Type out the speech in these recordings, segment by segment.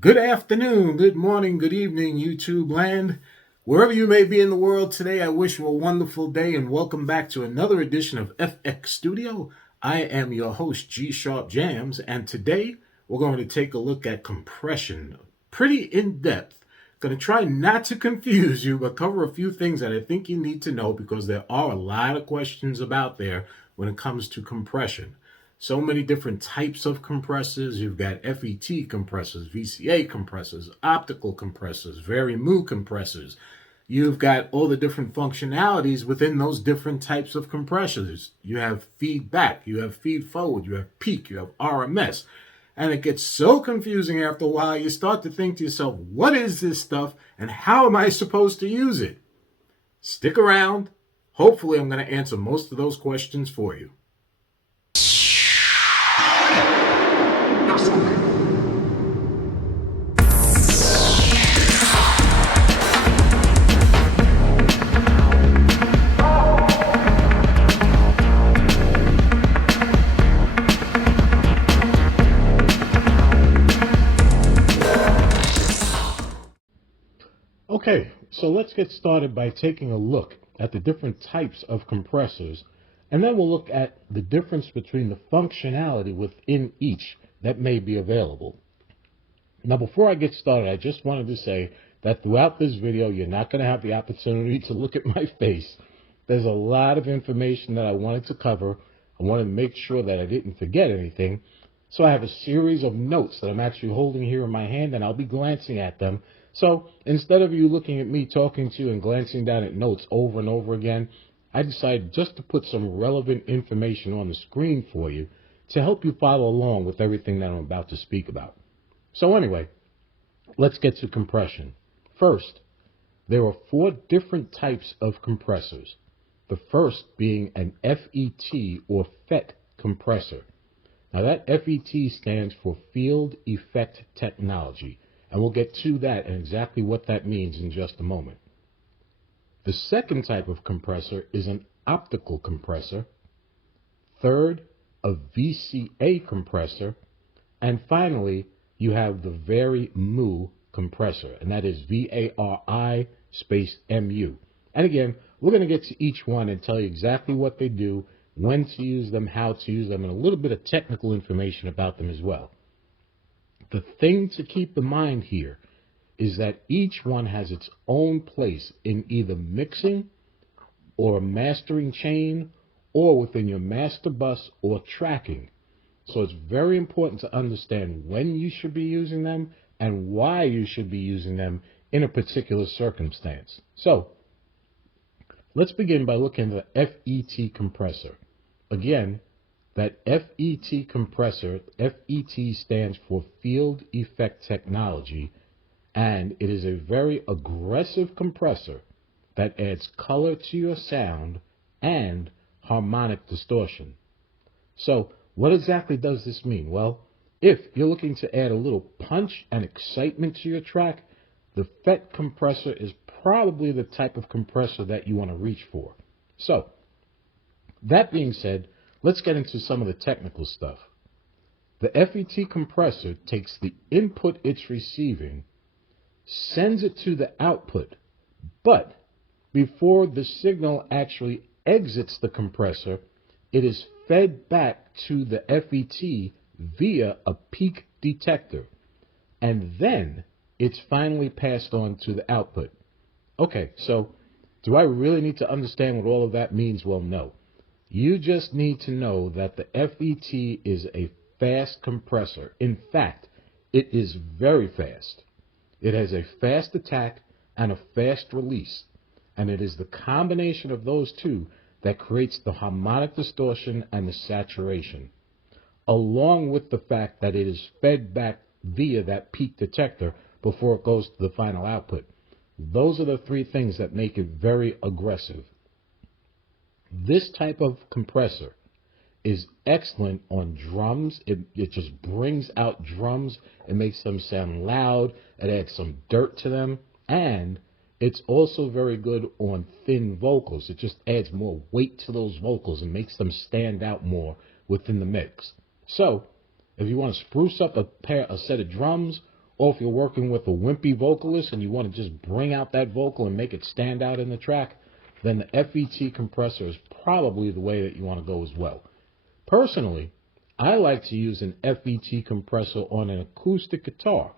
Good afternoon, good morning, good evening, YouTube land. Wherever you may be in the world today, I wish you a wonderful day and welcome back to another edition of FX Studio. I am your host, G Sharp Jams, and today we're going to take a look at compression pretty in depth. Going to try not to confuse you, but cover a few things that I think you need to know because there are a lot of questions about there when it comes to compression. So many different types of compressors. You've got FET compressors, VCA compressors, optical compressors, Varimu compressors. You've got all the different functionalities within those different types of compressors. You have feedback, you have feed forward, you have peak, you have RMS. And it gets so confusing after a while, you start to think to yourself, what is this stuff and how am I supposed to use it? Stick around. Hopefully, I'm going to answer most of those questions for you. Okay, so let's get started by taking a look at the different types of compressors, and then we'll look at the difference between the functionality within each that may be available. Now, before I get started, I just wanted to say that throughout this video, you're not going to have the opportunity to look at my face. There's a lot of information that I wanted to cover. I wanted to make sure that I didn't forget anything. So I have a series of notes that I'm actually holding here in my hand, and I'll be glancing at them. So instead of you looking at me talking to you and glancing down at notes over and over again, I decided just to put some relevant information on the screen for you to help you follow along with everything that I'm about to speak about. So anyway, let's get to compression. First, there are 4 different types of compressors. The first being an FET or FET compressor. Now that FET stands for Field Effect Technology, and we'll get to that and exactly what that means in just a moment. The second type of compressor is an optical compressor. Third, a VCA compressor. And finally, you have the Varimu compressor, and that is VARI space MU. And again, we're going to get to each one and tell you exactly what they do, when to use them, how to use them, and a little bit of technical information about them as well. The thing to keep in mind here is that each one has its own place in either mixing or a mastering chain or within your master bus or tracking. So it's very important to understand when you should be using them and why you should be using them in a particular circumstance. So let's begin by looking at the FET compressor. Again, that FET compressor, FET stands for Field Effect Technology, and it is a very aggressive compressor that adds color to your sound and harmonic distortion. So what exactly does this mean? Well, if you're looking to add a little punch and excitement to your track, the FET compressor is probably the type of compressor that you want to reach for. So, that being said, let's get into some of the technical stuff. The FET compressor takes the input it's receiving, sends it to the output, but before the signal actually exits the compressor, it is fed back to the FET via a peak detector, and then it's finally passed on to the output. Okay, so do I really need to understand what all of that means? Well, no. You just need to know that the FET is a fast compressor. In fact, it is very fast. It has a fast attack and a fast release, and it is the combination of those two that creates the harmonic distortion and the saturation, along with the fact that it is fed back via that peak detector before it goes to the final output. Those are the 3 things that make it very aggressive. This type of compressor is excellent on drums. It just brings out drums. It makes them sound loud. It adds some dirt to them. And it's also very good on thin vocals. It just adds more weight to those vocals and makes them stand out more within the mix. So if you want to spruce up a set of drums or if you're working with a wimpy vocalist and you want to just bring out that vocal and make it stand out in the track, then the FET compressor is probably the way that you want to go as well. Personally, I like to use an FET compressor on an acoustic guitar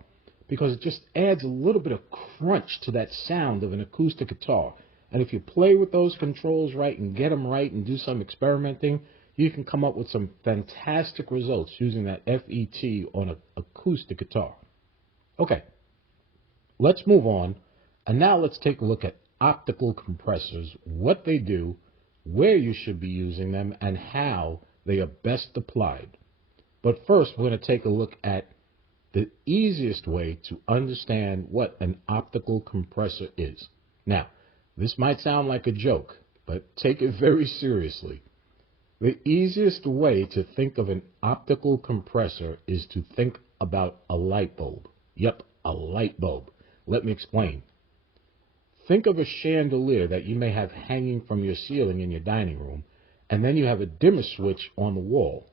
because it just adds a little bit of crunch to that sound of an acoustic guitar. And if you play with those controls right and get them right and do some experimenting, you can come up with some fantastic results using that FET on an acoustic guitar. Okay, let's move on. And now let's take a look at optical compressors, what they do, where you should be using them, and how they are best applied. But first, we're going to take a look at the easiest way to understand what an optical compressor is. Now, this might sound like a joke, but take it very seriously. The easiest way to think of an optical compressor is to think about a light bulb. Yep, a light bulb. Let me explain. Think of a chandelier that you may have hanging from your ceiling in your dining room, and then you have a dimmer switch on the wall.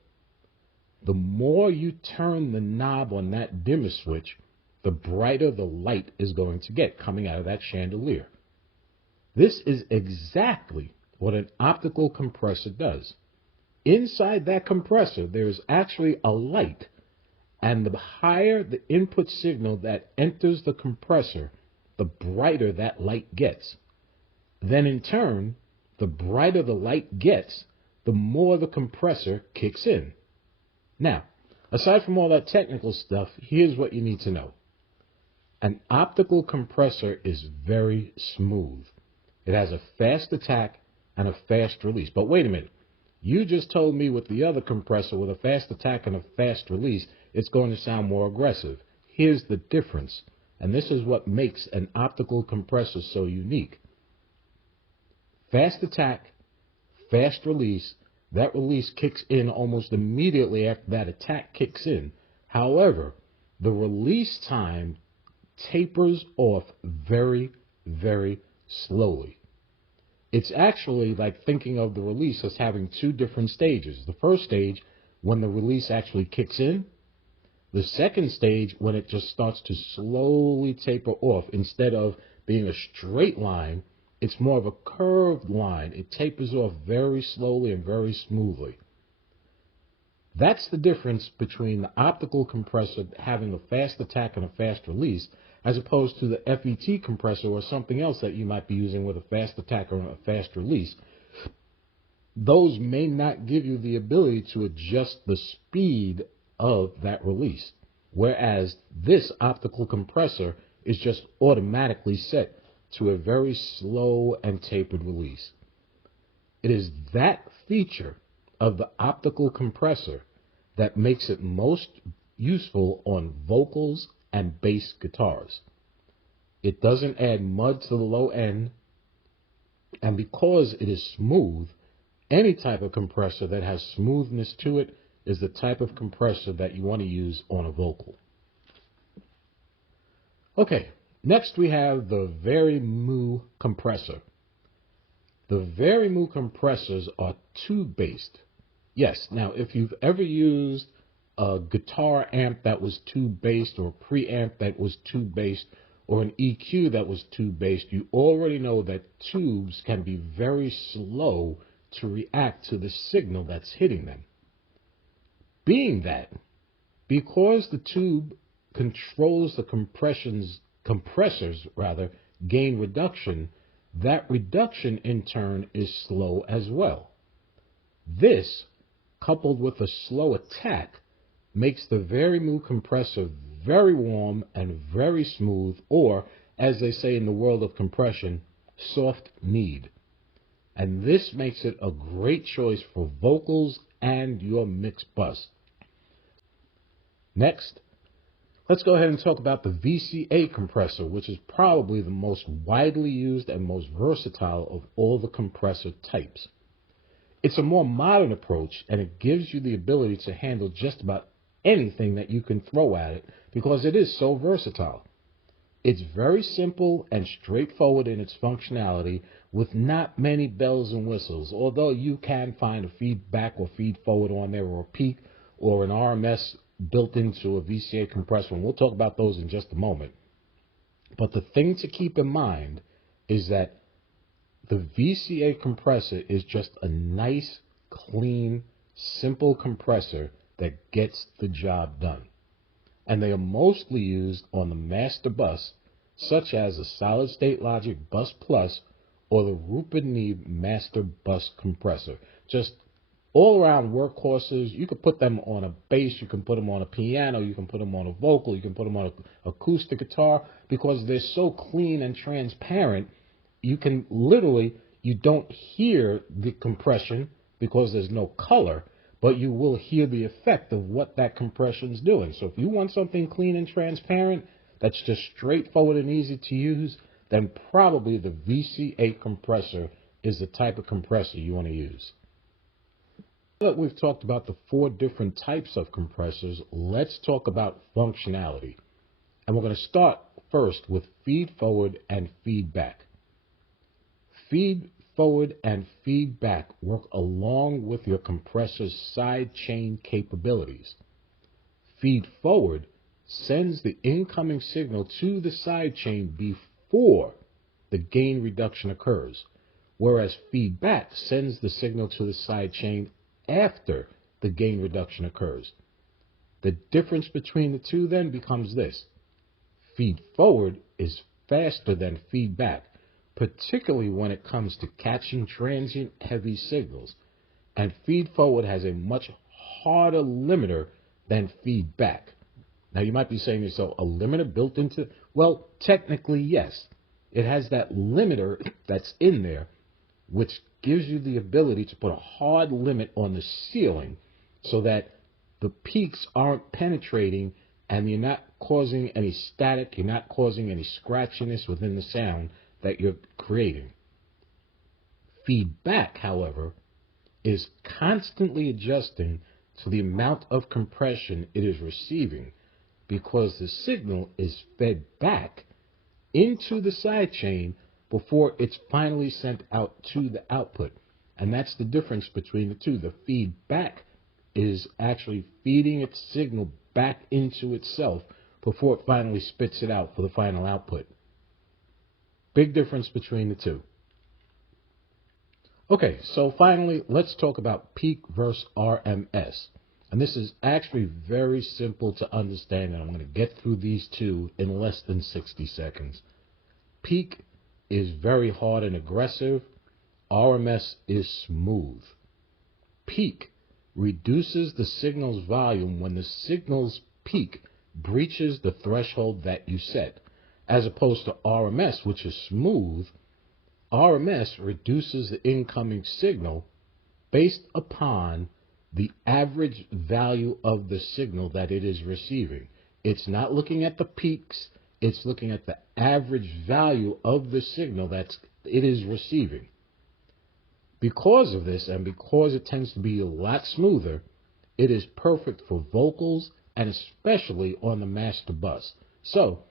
The more you turn the knob on that dimmer switch, the brighter the light is going to get coming out of that chandelier. This is exactly what an optical compressor does. Inside that compressor, there is actually a light, and the higher the input signal that enters the compressor, the brighter that light gets. Then in turn, the brighter the light gets, the more the compressor kicks in. Now, aside from all that technical stuff, here's what you need to know. An optical compressor is very smooth. It has a fast attack and a fast release. But wait a minute. You just told me with the other compressor with a fast attack and a fast release, it's going to sound more aggressive. Here's the difference. And this is what makes an optical compressor so unique. Fast attack, fast release. That release kicks in almost immediately after that attack kicks in. However, the release time tapers off very, very slowly. It's actually like thinking of the release as having two different stages. The first stage, when the release actually kicks in. The second stage, when it just starts to slowly taper off. Instead of being a straight line, it's more of a curved line. It tapers off very slowly and very smoothly. That's the difference between the optical compressor having a fast attack and a fast release, as opposed to the FET compressor or something else that you might be using with a fast attack or a fast release. Those may not give you the ability to adjust the speed of that release, whereas this optical compressor is just automatically set to a very slow and tapered release. It is that feature of the optical compressor that makes it most useful on vocals and bass guitars. It doesn't add mud to the low end, and because it is smooth, any type of compressor that has smoothness to it is the type of compressor that you want to use on a vocal. Okay, next we have the Varimu compressor. The Varimu compressors are tube-based. Yes, now if you've ever used a guitar amp that was tube-based, or a preamp that was tube-based, or an EQ that was tube-based, you already know that tubes can be very slow to react to the signal that's hitting them. Being that, because the tube controls the compressors gain reduction, that reduction in turn is slow as well. This, coupled with a slow attack, makes the Varimu compressor very warm and very smooth, or, as they say in the world of compression, soft-kneed. And this makes it a great choice for vocals and your mix bus. Next, let's go ahead and talk about the VCA compressor, which is probably the most widely used and most versatile of all the compressor types. It's a more modern approach, and it gives you the ability to handle just about anything that you can throw at it because it is so versatile. It's very simple and straightforward in its functionality with not many bells and whistles, although you can find a feedback or feed forward on there, or a peak or an RMS built into a VCA compressor, and we'll talk about those in just a moment. But the thing to keep in mind is that the VCA compressor is just a nice, clean, simple compressor that gets the job done. And they are mostly used on the master bus, such as the Solid State Logic Bus Plus or the Rupert Neve Master Bus Compressor. Just all around workhorses. You can put them on a bass, you can put them on a piano, you can put them on a vocal, you can put them on an acoustic guitar, because they're so clean and transparent. You can literally, you don't hear the compression because there's no color, but you will hear the effect of what that compression is doing. So if you want something clean and transparent that's just straightforward and easy to use, then probably the VCA compressor is the type of compressor you want to use. Now that we've talked about the 4 different types of compressors, let's talk about functionality. And we're going to start first with feed forward and feedback. Feed forward and feedback work along with your compressor's side chain capabilities. Feed forward sends the incoming signal to the side chain before the gain reduction occurs, whereas feedback sends the signal to the side chain after the gain reduction occurs. The difference between the two then becomes this: feed forward is faster than feedback, particularly when it comes to catching transient heavy signals, and feed forward has a much harder limiter than feedback. Now you might be saying to yourself, a limiter built into, well, technically yes. It has that limiter that's in there, which gives you the ability to put a hard limit on the ceiling so that the peaks aren't penetrating and you're not causing any static, you're not causing any scratchiness within the sound that you're creating. Feedback, however, is constantly adjusting to the amount of compression it is receiving, because the signal is fed back into the side chain before it's finally sent out to the output. And that's the difference between the two. The feedback is actually feeding its signal back into itself before it finally spits it out for the final output. Big difference between the two. Okay, so finally, let's talk about peak versus RMS. And this is actually very simple to understand, and I'm going to get through these two in less than 60 seconds. Peak is very hard and aggressive. RMS is smooth. Peak reduces the signal's volume when the signal's peak breaches the threshold that you set, as opposed to RMS, which is smooth. RMS reduces the incoming signal based upon the average value of the signal that it is receiving. It's not looking at the peaks, it's looking at the average value of the signal that it is receiving. Because of this, and because it tends to be a lot smoother, it is perfect for vocals and especially on the master bus. So,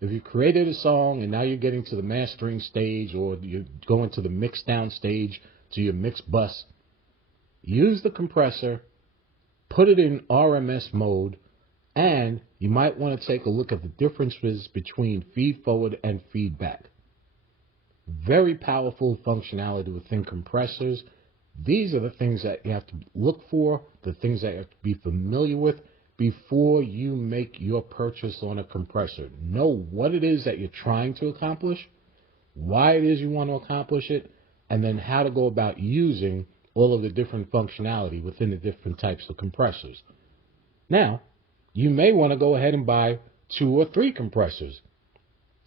if you created a song and now you're getting to the mastering stage, or you're going to the mix down stage to your mix bus, use the compressor, put it in RMS mode, and you might want to take a look at the differences between feed forward and feedback. Very powerful functionality within compressors. These are the things that you have to look for, the things that you have to be familiar with before you make your purchase on a compressor. Know what it is that you're trying to accomplish, why it is you want to accomplish it, and then how to go about using all of the different functionality within the different types of compressors. Now, you may want to go ahead and buy 2 or 3 compressors.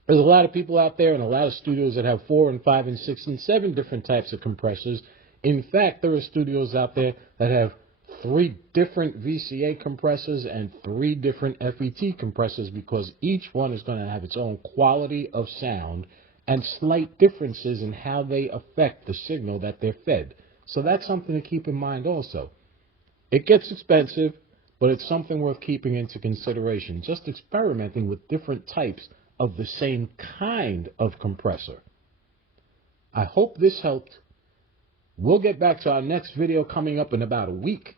There's a lot of people out there and a lot of studios that have 4 and 5 and 6 and 7 different types of compressors. In fact, there are studios out there that have 3 different VCA compressors and 3 different FET compressors, because each one is going to have its own quality of sound and slight differences in how they affect the signal that they're fed. So that's something to keep in mind also. It gets expensive, but it's something worth keeping into consideration. Just experimenting with different types of the same kind of compressor. I hope this helped. We'll get back to our next video coming up in about a week.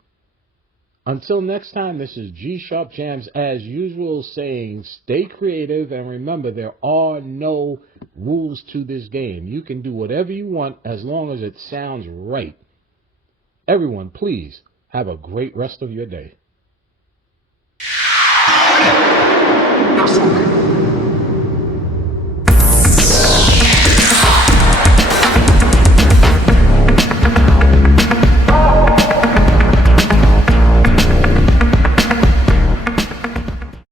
Until next time, this is G Sharp Jamz as usual saying stay creative, and remember there are no rules to this game. You can do whatever you want as long as it sounds right. Everyone, please have a great rest of your day.